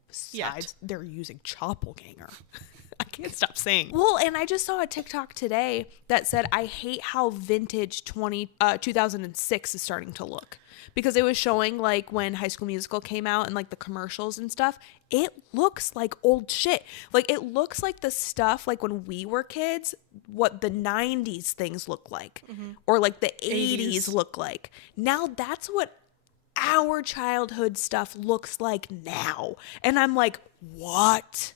Besides, they're using Choppelganger. I can't stop saying. Well, and I just saw a TikTok today that said, I hate how vintage 2006 is starting to look. Because it was showing like when High School Musical came out and like the commercials and stuff. It looks like old shit. Like it looks like the stuff like when we were kids, what the 90s things look like. Or like the 80s look like. Now that's what our childhood stuff looks like now. And I'm like, what?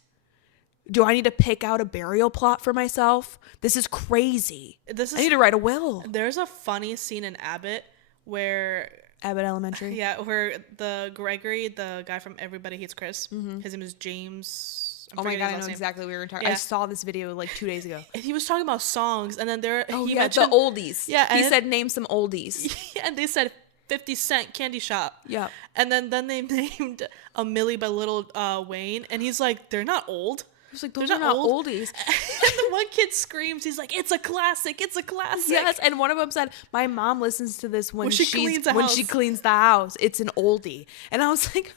Do I need to pick out a burial plot for myself? This is crazy. I need to write a will. There's a funny scene in Abbott where... Abbott Elementary? Yeah, where the Gregory, the guy from Everybody Hates Chris, his name is James... Oh my God, I know exactly what we were talking about. I saw this video like 2 days ago. And he was talking about songs, and then he mentioned... the oldies. Yeah. He said, name some oldies. And they said 50 Cent, Candy Shop. Yeah. And then they named a Millie by Lil Wayne, and he's like, they're not old. He's like, those are not oldies. And the one kid screams, he's like, it's a classic, it's a classic. Yes, and one of them said, my mom listens to this when she cleans the house. It's an oldie. And I was like,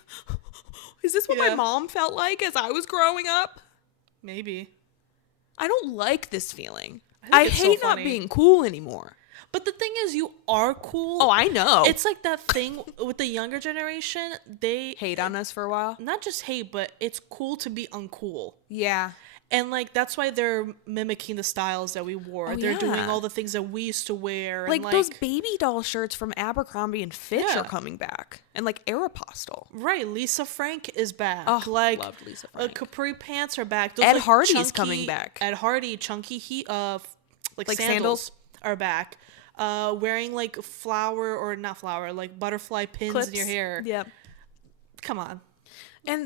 is this what my mom felt like as I was growing up? Maybe. I don't like this feeling. I hate not being cool anymore. But the thing is, you are cool. Oh, I know. It's like that thing with the younger generation. They hate on us for a while. Not just hate, but it's cool to be uncool. Yeah. And like that's why they're mimicking the styles that we wore. They're doing all the things that we used to wear. Like, and those baby doll shirts from Abercrombie and Fitch are coming back. And like Aeropostale. Right. Lisa Frank is back. Oh, like loved Lisa Frank. Capri pants are back. Those, Ed like, Hardy's coming back. Ed Hardy, chunky like sandals are back. Wearing like like butterfly pins clips in your hair. Yep. Come on.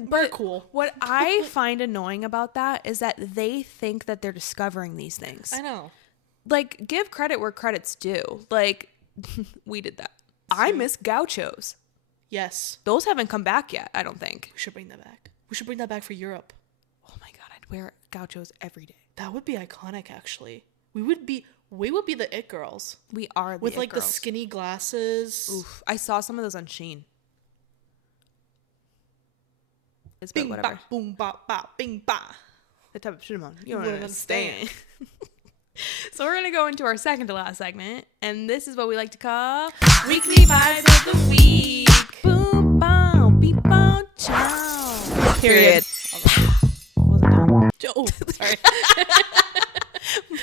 But cool. What I find annoying about that is that they think that they're discovering these things. I know. Like, give credit where credit's due. Like, we did that. I miss gauchos. Yes. Those haven't come back yet, I don't think. We should bring that back. We should bring that back for Europe. Oh my God, I'd wear gauchos every day. That would be iconic, actually. We would be the it girls. We are the with it like girls. The skinny glasses. Oof, I saw some of those on Shein. Bing ba, boom ba ba, bing ba. The type of shit I'm on. You don't understand. So we're gonna go into our second to last segment, and this is what we like to call Weekly Vibes of the Week. Boom, bow, beep, bow, chow. Period. Wasn't done. Oh, sorry.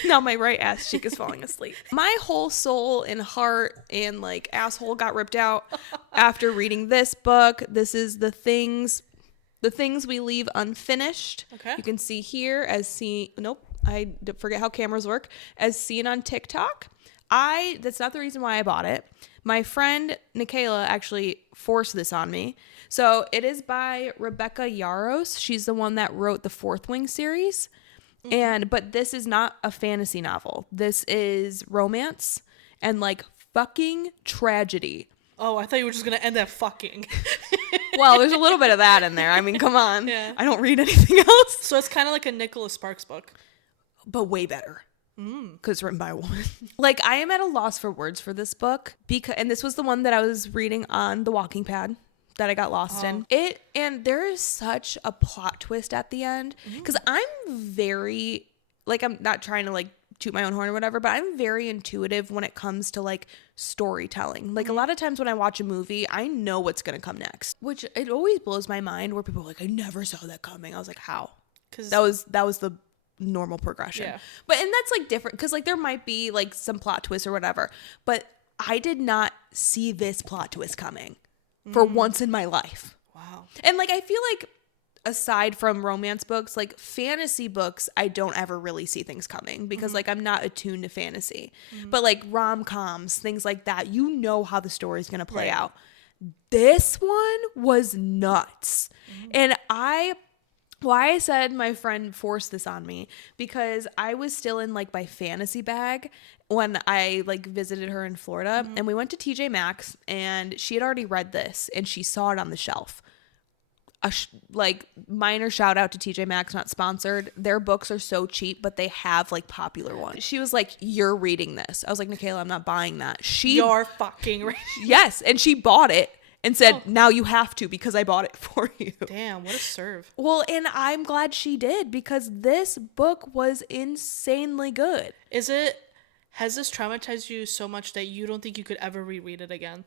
Now my right ass cheek is falling asleep. My whole soul and heart and like asshole got ripped out after reading this book. This is the things we leave unfinished. Okay. You can see here as seen. Nope, I forget how cameras work. As seen on TikTok. That's not the reason why I bought it. My friend Nikayla actually forced this on me. So it is by Rebecca Yarros. She's the one that wrote the Fourth Wing series. But this is not a fantasy novel. This is romance and like fucking tragedy. Oh, I thought you were just gonna end at fucking. Well, there's a little bit of that in there. I mean, come on. Yeah. I don't read anything else. So it's kind of like a Nicholas Sparks book, but way better. Because it's written by a woman. Like, I am at a loss for words for this book and this was the one that I was reading on the walking pad that I got lost in. And there is such a plot twist at the end. Because I'm very, like, I'm not trying to like toot my own horn or whatever, but I'm very intuitive when it comes to like storytelling. Like a lot of times when I watch a movie, I know what's going to come next, which it always blows my mind where people are like, I never saw that coming. I was like, how? Because that was the normal progression. Yeah. And that's like different because like there might be like some plot twist or whatever, but I did not see this plot twist coming for once in my life. Wow. And like I feel like aside from romance books, like fantasy books, I don't ever really see things coming because like I'm not attuned to fantasy. But like rom-coms, things like that, you know how the story's going to play out. This one was nuts. And I Why I said my friend forced this on me, because I was still in like my fantasy bag when I like visited her in Florida, and we went to TJ Maxx, and she had already read this and she saw it on the shelf. Like minor shout out to TJ Maxx, not sponsored. Their books are so cheap, but they have like popular ones. She was like, "You're reading this." I was like, "Nikayla, I'm not buying that." You're fucking right. Yes, and she bought it and said, "Now you have to because I bought it for you." Damn, what a serve. Well, and I'm glad she did, because this book was insanely good. Has this traumatized you so much that you don't think you could ever reread it again?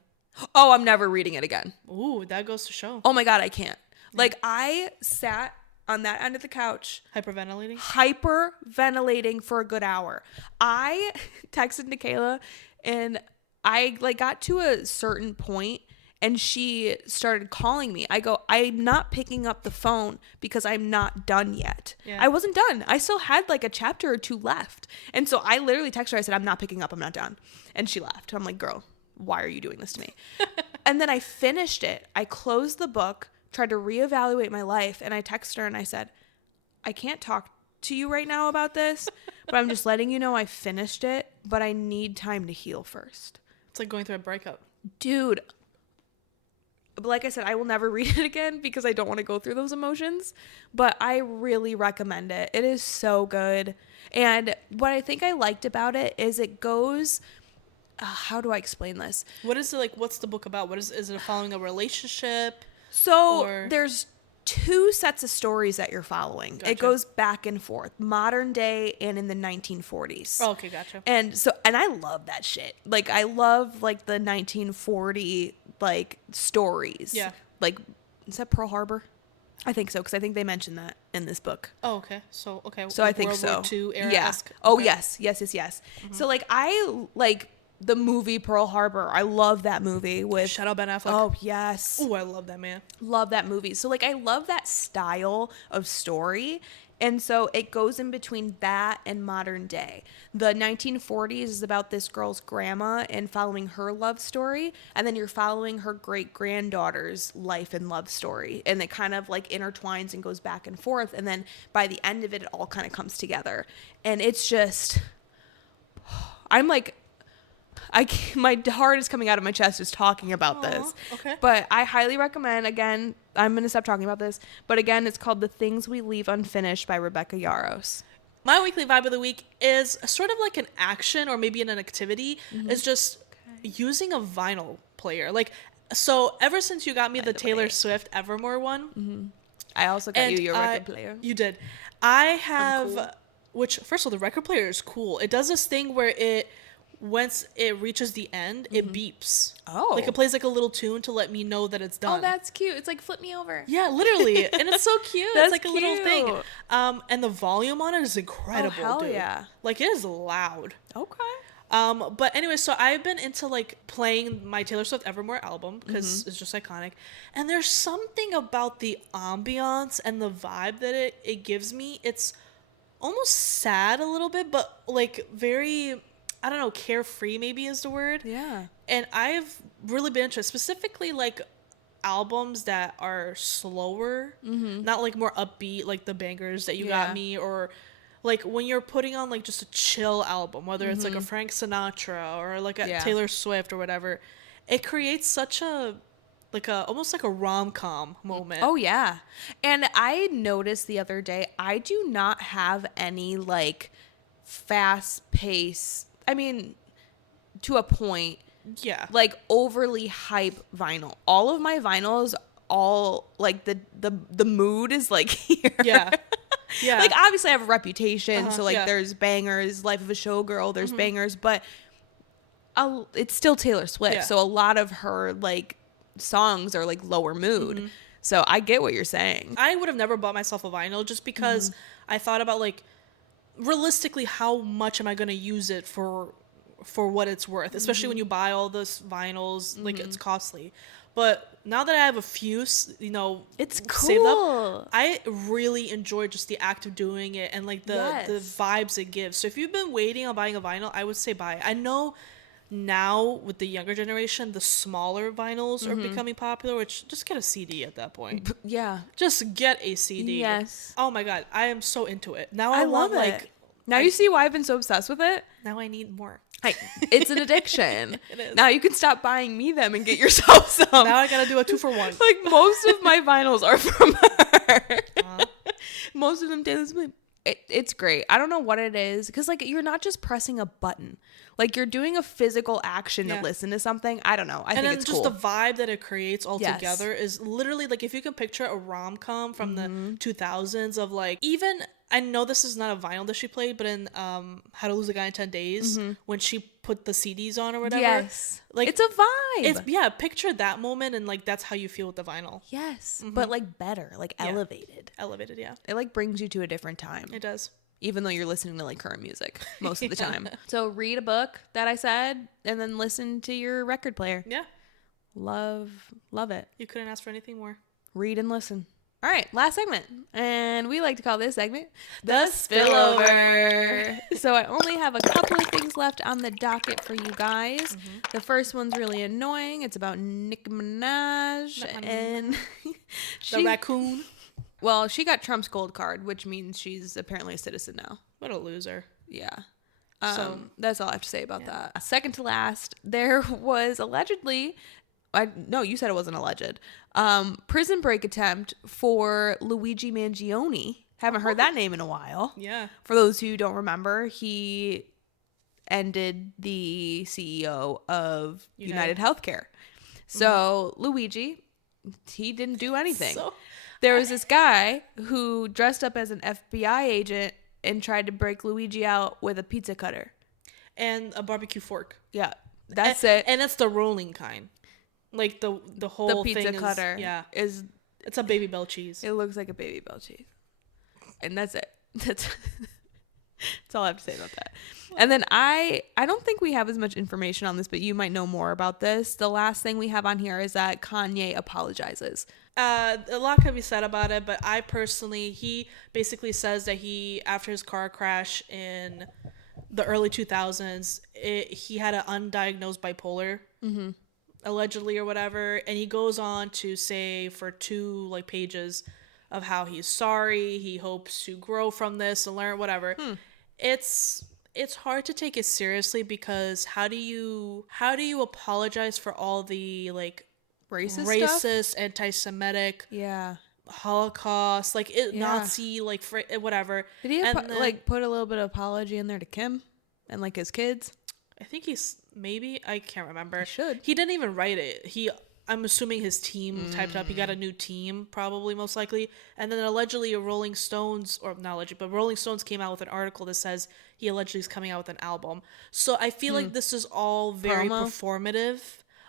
Oh, I'm never reading it again. Ooh, that goes to show. Oh my God, I can't. Like, I sat on that end of the couch hyperventilating for a good hour. I texted Nikayla, and I like got to a certain point and she started calling me. I go, "I'm not picking up the phone because I'm not done yet." Yeah. I wasn't done. I still had like a chapter or two left. And so I literally texted her. I said, "I'm not picking up. I'm not done." And she laughed. I'm like, "Girl, why are you doing this to me?" And then I finished it. I closed the book, tried to reevaluate my life, and I texted her and I said, "I can't talk to you right now about this, but I'm just letting you know I finished it, but I need time to heal first." It's like going through a breakup. Dude, but like I said, I will never read it again because I don't want to go through those emotions, but I really recommend it. It is so good. And what I think I liked about it is it goes, how do I explain this? What is it like? What's the book about? Is it following a relationship? So there's two sets of stories that you're following. Gotcha. It goes back and forth, modern day and in the 1940s. Oh, okay, gotcha. And I love that shit. Like, I love like the 1940 like stories. Yeah. Like, is that Pearl Harbor? I think so, because I think they mentioned that in this book. Oh, okay. So like I think World so. War II era. Yeah. Okay. Oh, yes. Mm-hmm. So like I like the movie Pearl Harbor. I love that movie with... Shout out Ben Affleck. Oh, yes. Oh, I love that man. Love that movie. So, like, I love that style of story. And so it goes in between that and modern day. The 1940s is about this girl's grandma and following her love story. And then you're following her great-granddaughter's life and love story. And it kind of, like, intertwines and goes back and forth. And then by the end of it, it all kind of comes together. And it's just... I'm, like... my heart is coming out of my chest just talking about this. Okay. But I highly recommend, again, I'm going to stop talking about this, but again, it's called The Things We Leave Unfinished by Rebecca Yarros. My weekly vibe of the week is sort of like an action or maybe an activity. Mm-hmm. Is just using a vinyl player. Like, so ever since you got me the Taylor Swift Evermore one. Mm-hmm. I also got you your record player. You did. I have, which, first of all, the record player is cool. It does this thing where once it reaches the end, it beeps. Oh. Like, it plays like a little tune to let me know that it's done. Oh, that's cute. It's like, flip me over. Yeah, literally. And it's so cute. It's like cute. A little thing. And the volume on it is incredible, hell dude. Yeah. Like, it is loud. Okay. But anyway, so I've been into, like, playing my Taylor Swift Evermore album because it's just iconic. And there's something about the ambiance and the vibe that it gives me. It's almost sad a little bit, but, like, very... I don't know, carefree maybe is the word. Yeah. And I've really been interested, specifically like albums that are slower, not like more upbeat, like the bangers that you got me, or like when you're putting on like just a chill album, whether it's like a Frank Sinatra or like a Taylor Swift or whatever, it creates such a almost like a rom-com moment. Oh yeah. And I noticed the other day, I do not have any like fast pace, I mean, to a point. Yeah. Like overly hype vinyl. All of my vinyls, all like the mood is like here. Yeah. Yeah. Like obviously I have a reputation, so like there's bangers, Life of a Showgirl, there's bangers, but it's still Taylor Swift. Yeah. So a lot of her like songs are like lower mood. So I get what you're saying. I would have never bought myself a vinyl just because I thought about like realistically, how much am I going to use it for what it's worth? Especially when you buy all those vinyls, like it's costly. But now that I have a few, it's cool. Saved up, I really enjoy just the act of doing it and like the vibes it gives. So if you've been waiting on buying a vinyl, I would say buy it. I know now with the younger generation, the smaller vinyls are becoming popular, which just get a CD at that point. Yeah. Just get a CD. Yes. Oh my God. I am so into it. Now I love want it. like... Now you see why I've been so obsessed with it? Now I need more. It's an addiction. It is. Now you can stop buying me them and get yourself some. Now I gotta do a 2-for-1. Like most of my vinyls are from her. Most of them Taylor Swift. It's great. I don't know what it is because like you're not just pressing a button. Like you're doing a physical action to listen to something. I don't know. I think it's cool. And then just the vibe that it creates all together is literally like if you can picture a rom-com from the 2000s of like even I know this is not a vinyl that she played, but in How to Lose a Guy in 10 Days when she put the CDs on or whatever. Yes. Like it's a vibe. It's picture that moment and like that's how you feel with the vinyl. Yes. But like better, like elevated. Elevated, yeah. It like brings you to a different time. It does. Even though you're listening to like current music most of the time. So read a book that I said and then listen to your record player. Yeah. Love it. You couldn't ask for anything more. Read and listen. All right, last segment. And we like to call this segment The Spillover. So I only have a couple of things left on the docket for you guys. The first one's really annoying. It's about Nicki Minaj and the raccoon. Well, she got Trump's gold card, which means she's apparently a citizen now. What a loser. Yeah. So that's all I have to say about that. Second to last, there was allegedly... No, you said it wasn't alleged. Prison break attempt for Luigi Mangione. Haven't heard that name in a while. Yeah. For those who don't remember, he ended the CEO of United Healthcare. So Luigi, he didn't do anything. There was this guy who dressed up as an FBI agent and tried to break Luigi out with a pizza cutter. And a barbecue fork. Yeah, that's it. And it's the rolling kind. Like the whole pizza thing cutter is it's a Baby Bell cheese. It looks like a Baby Bell cheese. And that's it. That's all I have to say about that. And then I don't think we have as much information on this, but you might know more about this. The last thing we have on here is that Kanye apologizes. A lot can be said about it, but I personally, he basically says that after his car crash in the early 2000s, he had an undiagnosed bipolar. Allegedly or whatever, and he goes on to say for 2 like pages of how he's sorry, he hopes to grow from this and learn whatever. It's hard to take it seriously because how do you apologize for all the like racist anti-Semitic, Holocaust, like Nazi, like whatever. Did he like put a little bit of apology in there to Kim and like his kids? I think I can't remember. He should. He didn't even write it. I'm assuming his team typed up. He got a new team, probably, most likely. And then allegedly Rolling Stones came out with an article that says he allegedly is coming out with an album. So I feel like this is all very performative.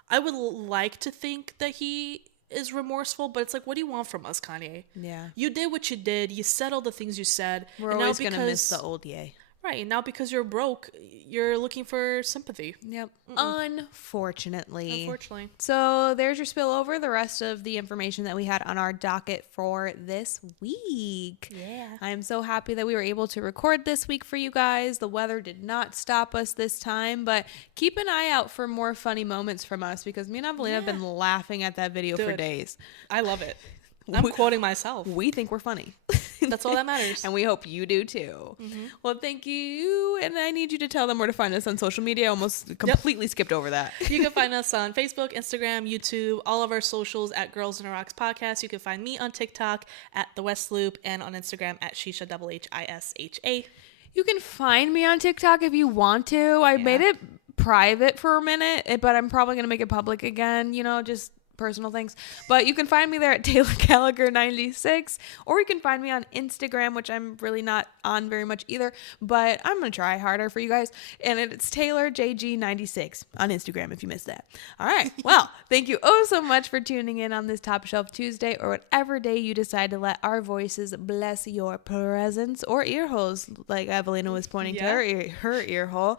I would like to think that he is remorseful, but it's like, what do you want from us, Kanye? Yeah. You did what you did. You said all the things you said. We're always going to miss the old Ye. Right. Now because you're broke, you're looking for sympathy. Yep. Unfortunately. Unfortunately. So there's your spillover. The rest of the information that we had on our docket for this week. Yeah. I'm so happy that we were able to record this week for you guys. The weather did not stop us this time, but keep an eye out for more funny moments from us because me and Evelina have been laughing at that video for days. I love it. I'm quoting myself. We think we're funny. That's all that matters. And we hope you do too. Well, thank you. And I need you to tell them where to find us on social media. I almost completely skipped over that. You can find us on Facebook, Instagram, YouTube, all of our socials at Girls in a Rocks Podcast. You can find me on TikTok at The West Loop and on Instagram at Shisha HHISHA. You can find me on TikTok if you want to. I made it private for a minute, but I'm probably going to make it public again, just personal things. But you can find me there at Taylor Gallagher 96, or you can find me on Instagram, which I'm really not on very much either, but I'm going to try harder for you guys. And it's Taylor JG 96 on Instagram if you missed that. All right. Well, thank you so much for tuning in on this Top Shelf Tuesday or whatever day you decide to let our voices bless your presence or ear holes, like Evelina was pointing to her ear hole.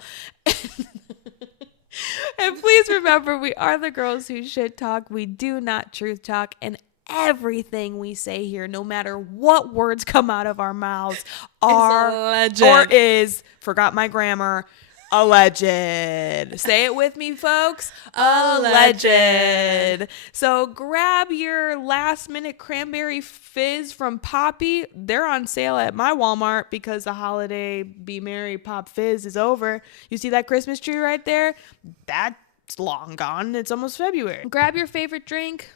And please remember, we are the girls who shit talk. We do not truth talk. And everything we say here, no matter what words come out of our mouths, are or is, forgot my grammar, Alleged. Say it with me, folks. Alleged. So grab your last minute cranberry fizz from Poppy. They're on sale at my Walmart because the holiday Be Merry Pop Fizz is over. You see that Christmas tree right there? That's long gone. It's almost February. Grab your favorite drink.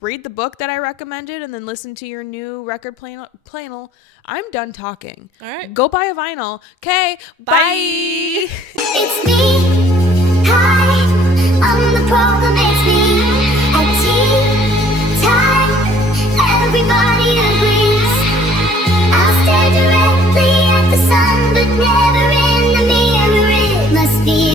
Read the book that I recommended and then listen to your new record playlist. I'm done talking. All right. Go buy a vinyl. Okay, bye. It's me. Hi, I'm the problem. It's me.